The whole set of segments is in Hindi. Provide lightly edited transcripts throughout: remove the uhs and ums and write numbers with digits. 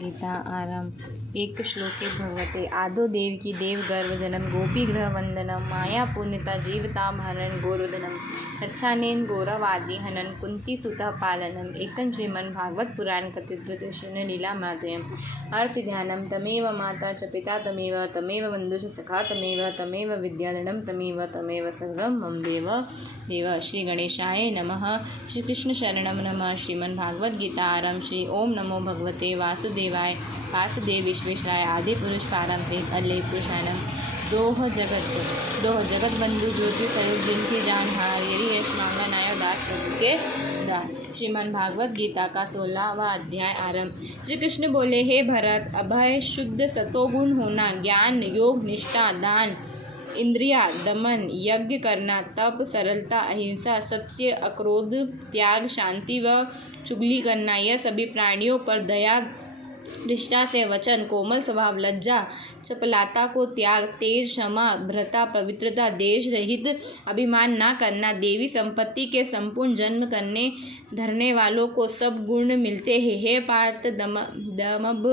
गीता आरंभ। एक श्लोके भगवते आदो देवकी देवगर्वजनम गोपीगृहवंदनम माया पुण्यता जीवतामहरण गोरोदनम रक्षानेन गौरवादिहनन कुंतीसुतः पालनम एकं श्रीमन् भागवत पुराण कथित कृष्ण लीला मातयम् अर्थ ध्यानम तमेव माता च पिता तमेव बंधु च सखा तमेव विद्याधरम तमेव सर्वं मम देव देव। श्री गणेशाय नमः। श्री कृष्ण शरणम नमः। श्रीमन् भागवत गीता आरंभ। श्री ओम नमो भगवते वासुदेवाय वासुदेव विश्वेश्वराय आदि पुरुष पारंपरिक अल्ले पुरुषानम दोह जगत बंधु ज्योति स्वरूप जिनकी जान हार यही यश मांगा नाय दास प्रभु के दास। श्रीमद् भागवत गीता का 16वां अध्याय आरंभ। श्री कृष्ण बोले, हे भरत, अभय शुद्ध सतोगुण होना, ज्ञान योग निष्ठा दान इंद्रिया दमन यज्ञ करना तप सरलता अहिंसा सत्य अक्रोध त्याग शांति व चुगली करना, यह सभी प्राणियों पर दया निष्ठा से वचन कोमल स्वभाव लज्जा चपलाता को त्याग तेज क्षमा भ्रता पवित्रता देश रहित अभिमान ना करना, देवी संपत्ति के संपूर्ण जन्म करने धरने वालों को सब गुण मिलते हैं। हे पार्थ, दमभ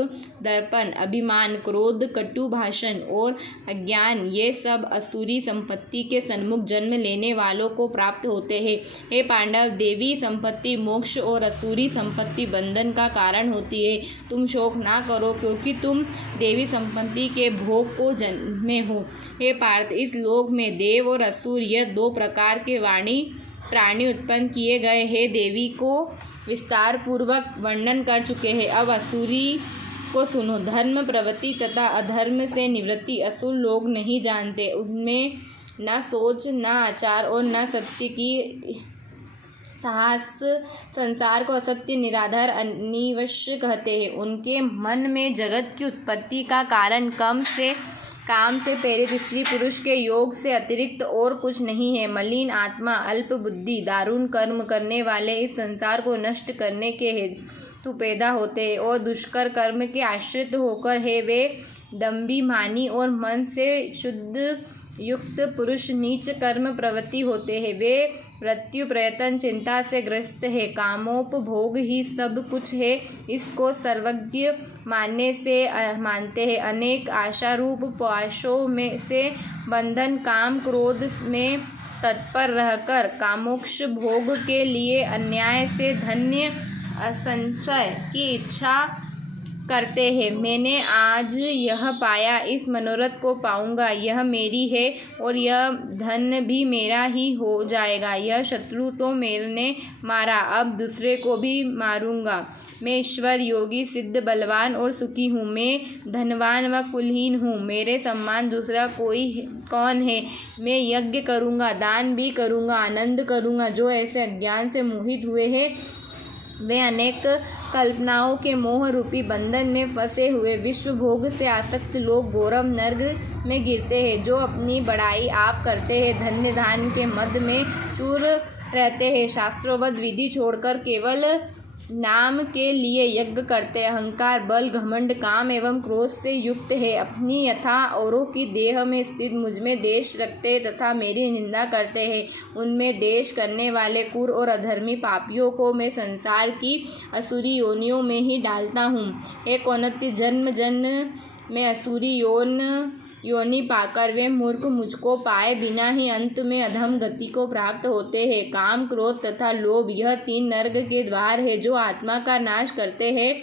दर्पण अभिमान क्रोध कटु भाषण और अज्ञान ये सब असुरी संपत्ति के सन्मुख जन्म लेने वालों को प्राप्त होते हैं। हे पांडव, देवी संपत्ति मोक्ष और असुरी संपत्ति बंधन का कारण होती है। तुम शोक ना करो क्योंकि तुम देवी संपत्ति के भोग को जन्मे हो। हे पार्थ, इस लोक में देव और असुर यह दो प्रकार के प्राणी उत्पन्न किए गए हैं। देवी को विस्तार पूर्वक वर्णन कर चुके हैं। अब असुरी को सुनो। धर्म प्रवृत्ति तथा अधर्म से निवृत्ति असुर लोग नहीं जानते। उनमें न सोच न आचार और न सत्य की साहस। संसार को असत्य निराधार अनिवश्य कहते हैं। उनके मन में जगत की उत्पत्ति का कारण काम से प्रेरित स्त्री पुरुष के योग से अतिरिक्त और कुछ नहीं है। मलिन आत्मा अल्प बुद्धि दारुण कर्म करने वाले इस संसार को नष्ट करने के हेतु पैदा होते हैं और दुष्कर कर्म के आश्रित होकर है वे दम्भी मानी और मन से शुद्ध युक्त पुरुष नीच कर्म प्रवृत्ति होते हैं। वे मृत्यु प्रयत्न चिंता से ग्रस्त है। कामोपभोग ही सब कुछ है इसको सर्वज्ञ मानते हैं। अनेक आशा रूप पाशों में से बंधन काम क्रोध में तत्पर रहकर कामोक्ष भोग के लिए अन्याय से धन्य असंचय की इच्छा करते हैं। मैंने आज यह पाया, इस मनोरथ को पाऊंगा, यह मेरी है और यह धन भी मेरा ही हो जाएगा। यह शत्रु तो मैंने मारा, अब दूसरे को भी मारूंगा। मैं ईश्वर योगी सिद्ध बलवान और सुखी हूँ। मैं धनवान व कुलहीन हूँ। मेरे सम्मान दूसरा कौन है। मैं यज्ञ करूँगा, दान भी करूँगा, आनंद करूँगा। जो ऐसे अज्ञान से मोहित हुए हैं वे अनेक कल्पनाओं के मोह रूपी बंधन में फंसे हुए विश्व भोग से आसक्त लोग गौरव नर्क में गिरते हैं। जो अपनी बड़ाई आप करते हैं धन्य धान के मद में चूर रहते हैं। शास्त्रोवद विधि छोड़कर केवल नाम के लिए यज्ञ करते। अहंकार बल घमंड काम एवं क्रोध से युक्त है। अपनी यथा औरों की देह में स्थित मुझ में देश रखते तथा मेरी निंदा करते हैं। उनमें देश करने वाले क्रूर और अधर्मी पापियों को मैं संसार की असुरी योनियों में ही डालता हूँ। एक औन्नत्य जन्म में असुरी योनि पाकर वे मूर्ख मुझको पाए बिना ही अंत में अधम गति को प्राप्त होते हैं। काम क्रोध तथा लोभ यह 3 नर्क के द्वार है जो आत्मा का नाश करते हैं।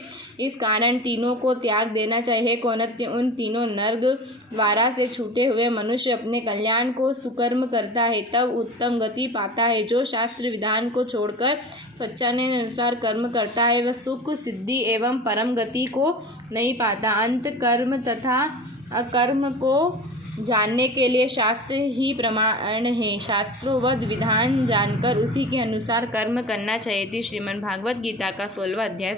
इस कारण तीनों को त्याग देना चाहिए। कौनत्य उन तीनों नर्क द्वारा से छूटे हुए मनुष्य अपने कल्याण को सुकर्म करता है तब उत्तम गति पाता है। जो शास्त्र विधान को छोड़कर सच्चाने अनुसार कर्म करता है वह सुख सिद्धि एवं परम गति को नहीं पाता। अंत कर्म तथा अकर्म को जानने के लिए शास्त्र ही प्रमाण है। शास्त्रोवद विधान जानकर उसी के अनुसार कर्म करना चाहिए। श्रीमद् भागवत गीता का 16वां अध्याय।